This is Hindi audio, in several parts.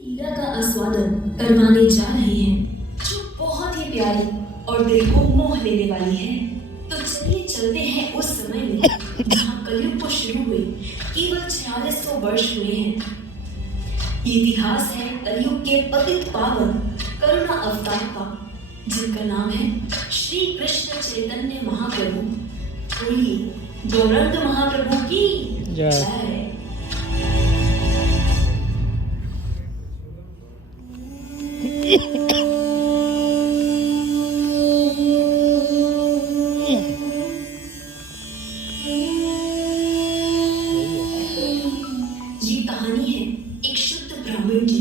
लीला का आस्वादन करवाने जा रहे हैं जो बहुत ही प्यारी और दिल को मोह लेने वाली है। तो चलिए चलते हैं उस समय में जहाँ कलयुग को शुरू हुए केवल 4600 वर्ष हुए हैं। ये इतिहास है कलयुग के पतित पावन करुणा अवतार का, जिनका नाम है श्री कृष्ण चैतन्य महाप्रभु। बोलिए गौरंग महाप्रभु की जय। ये कहानी है एक शुद्ध ब्राह्मण की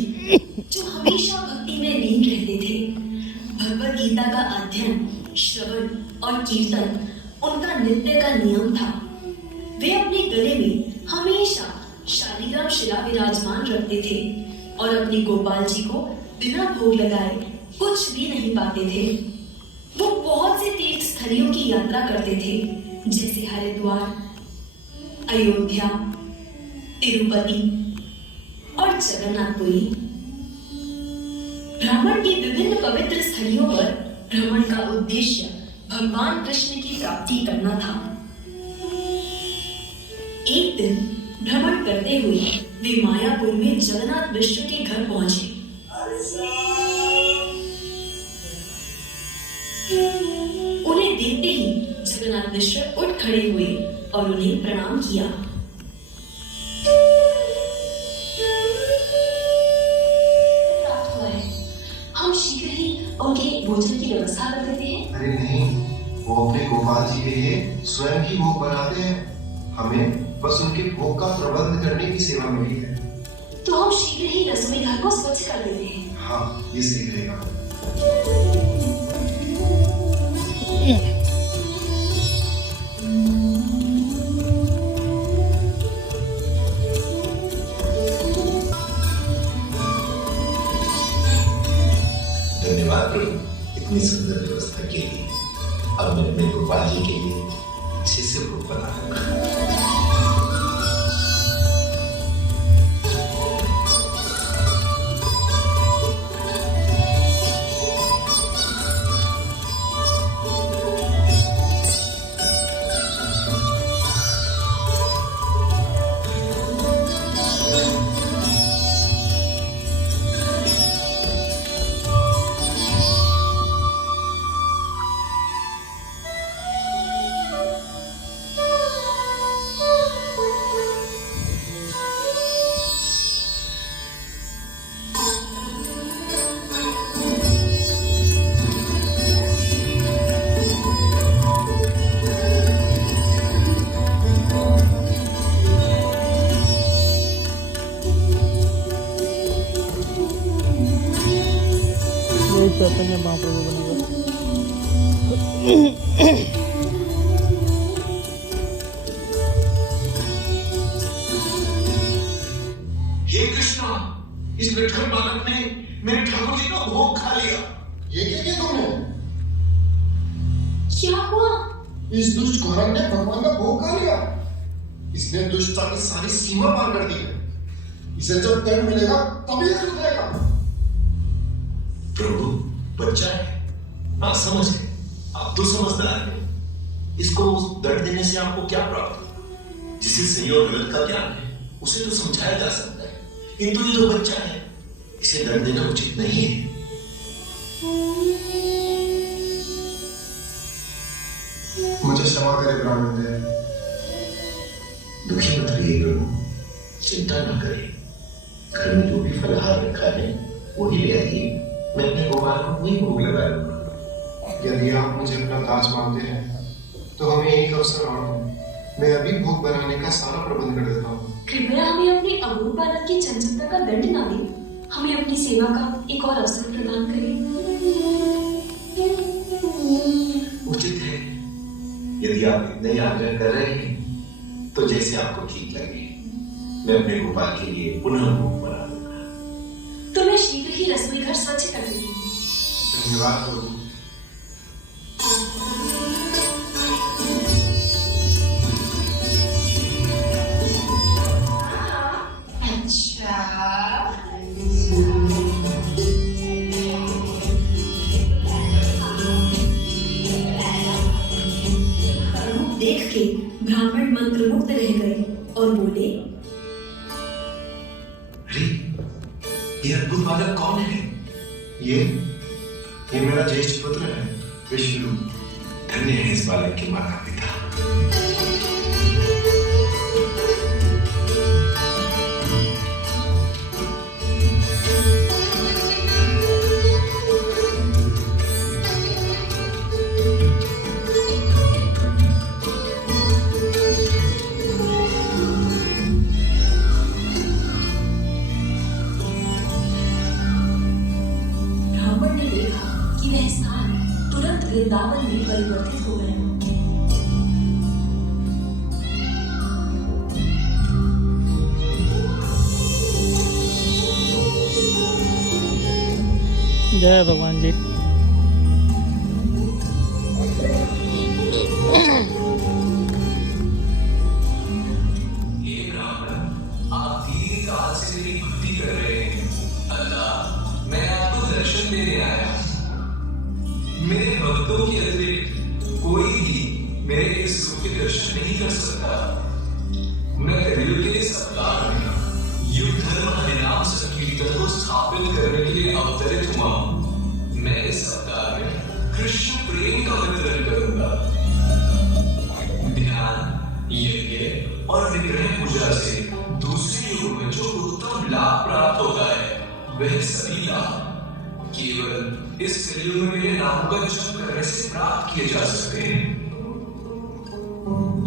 जो हमेशा भक्ति में लीन रहते थे। भगवद गीता का अध्ययन, श्रवण और कीर्तन उनका नित्य का नियम था। वे अपने गले में हमेशा शालीग्राम शिला विराजमान रखते थे और अपने गोपाल जी को बिना भोग लगाए कुछ भी नहीं पाते थे। वो बहुत से तीर्थ स्थलियों की यात्रा करते थे, जैसे हरिद्वार, अयोध्या, तिरुपति और जगन्नाथपुरी। भ्रमण की विभिन्न पवित्र स्थलियों पर भ्रमण का उद्देश्य भगवान कृष्ण की प्राप्ति करना था। एक दिन भ्रमण करते हुए वे मायापुर में जगन्नाथ विष्णु के घर पहुंचे। उन्हें देखते ही जगन्नाथ विष्णु उठ खड़े हुए और उन्हें प्रणाम किया। रात हुआ है, हम शीघ्र ही उनके भोजन की व्यवस्था कर देते हैं। अरे नहीं, वो अपने गोपाल जी के लिए स्वयं ही भोग बनाते हैं। हमें बस उनके भोग का प्रबंध करने की सेवा मिली है। तो हम शीघ्र ही रसोई घर को स्वच्छ कर देते हैं। हाँ, ये सही रहेगा। धन्यवाद प्रभु, इतनी सुंदर व्यवस्था के लिए। अब मैं अपने गोपाल जी के लिए अच्छे से भोग बनाऊंगा। चैतन्य महाप्रभु बनेगा। हे कृष्णा, इस निर्धन बालक ने मेरे ठाकुर जी का भोग खा लिया। ये क्या किया तुमने? क्या हुआ? इस दुष्ट घोरन ने भगवान का भोग खा लिया। इसने दुष्टता की सारी सीमा पार कर दी है। इसे जब दंड मिलेगा तभी ये सुधरेगा। प्रभु, बच्चा है, ना समझ है, आप तो समझदार हैं। इसको दंड देने से आपको क्या प्राप्त? जिसे सही और गलत का ज्ञान है उसे तो समझाया जा सकता है, किंतु ये जो बच्चा है इसे दंड देना उचित नहीं है। मुझे क्षमा करे ब्राह्मण देव। दुखी मत रहिए प्रभु, चिंता न करें। घर में जो भी फलाहार रखा है वही ले आइए, मैं अपने गोपाल को वही भोग लगा लूंगा। यदि आप मुझे अपना दास मानते हैं तो हमें एक अवसर और दें। मैं अभी भोग बनाने का सारा प्रबंध कर देता हूँ। कृपया हमें अपने अबूझ बालक की चंचलता का दंड ना दें। हमें अपनी सेवा का एक और अवसर प्रदान करें। उचित है, यदि आप इतने ही आग्रह कर रहे हैं तो जैसे आपको ठीक लगे मैं अपने गोपाल के लिए पुनः भोग बना दूंगा। तो मैं शीघ्र ही रसोई घर स्वच्छ कर दूंगी। धन्यवाद प्रभु। अच्छा मंत्रमुग्ध रह गए और बोले, अरे ये अद्भुत बालक कौन है? ये मेरा ज्येष्ठ पुत्र है विष्णु। धन्य है इस बालक के माता पिता। ब्राह्मण ने देखा कि वह स्थान तुरंत वृंदावन में परिवर्तित हो गया। जय भगवान जी। हे ब्राह्मण, आप दीर्घ काल से मेरी भक्ति कर रहे हैं। अल्लाह, मैं आपको दर्शन देने आया हूं। मेरे भक्तों के अतिरिक्त कोई भी मेरे इस रूप के दर्शन नहीं कर सकता। मैं कलियुग के इस अवतार में युग धर्म हरिनाम संकीर्तन को स्थापित करने के लिए अवतरित हुआ हूं। मैं इस अवतार में कृष्ण प्रेम का वितरण करूंगा। ध्यान, यज्ञ और विग्रह पूजा से दूसरे युग में जो उत्तम लाभ प्राप्त होता है, वह सभी लाभ केवल इस कलयुग में मेरे नाम का जप करने से प्राप्त किए जा सकते हैं।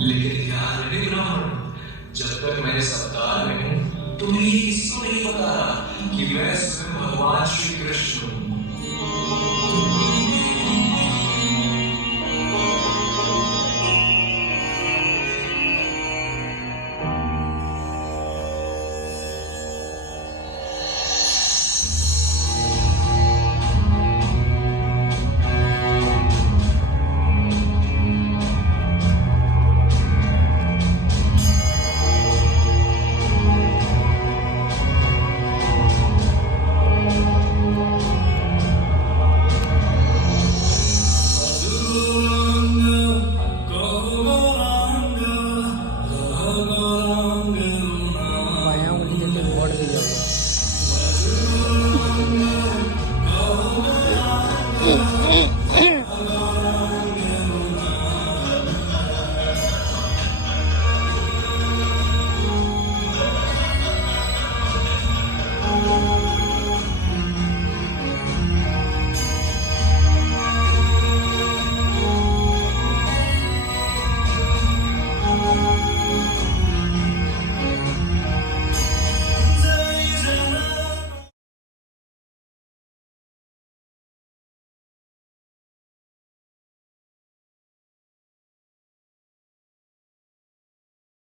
लेकिन ध्यान रहे ब्राह्मण, जब तक मैं इस अवतार में हूं, तुम्हें ये किसी को नहीं पता कि मैं स्वयं भगवान श्री कृष्ण